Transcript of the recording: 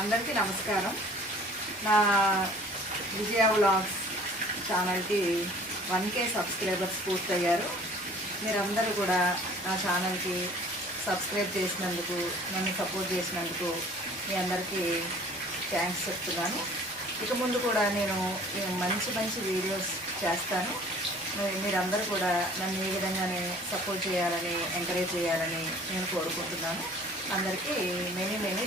అందరికీ నమస్కారం. నా విజయ వ్లాగ్స్ ఛానల్కి 1K సబ్స్క్రైబర్స్ పూర్తయ్యారు. మీరందరూ కూడా నా ఛానల్కి సబ్స్క్రైబ్ చేసినందుకు, నన్ను సపోర్ట్ చేసినందుకు మీ అందరికీ థ్యాంక్స్ చెప్తున్నాను. ఇక ముందు కూడా నేను మంచి మంచి వీడియోస్ చేస్తాను. మీరందరూ కూడా నన్ను ఈ విధంగానే సపోర్ట్ చేయాలని, ఎంకరేజ్ చేయాలని నేను కోరుకుంటున్నాను. అందరికీ మెనీ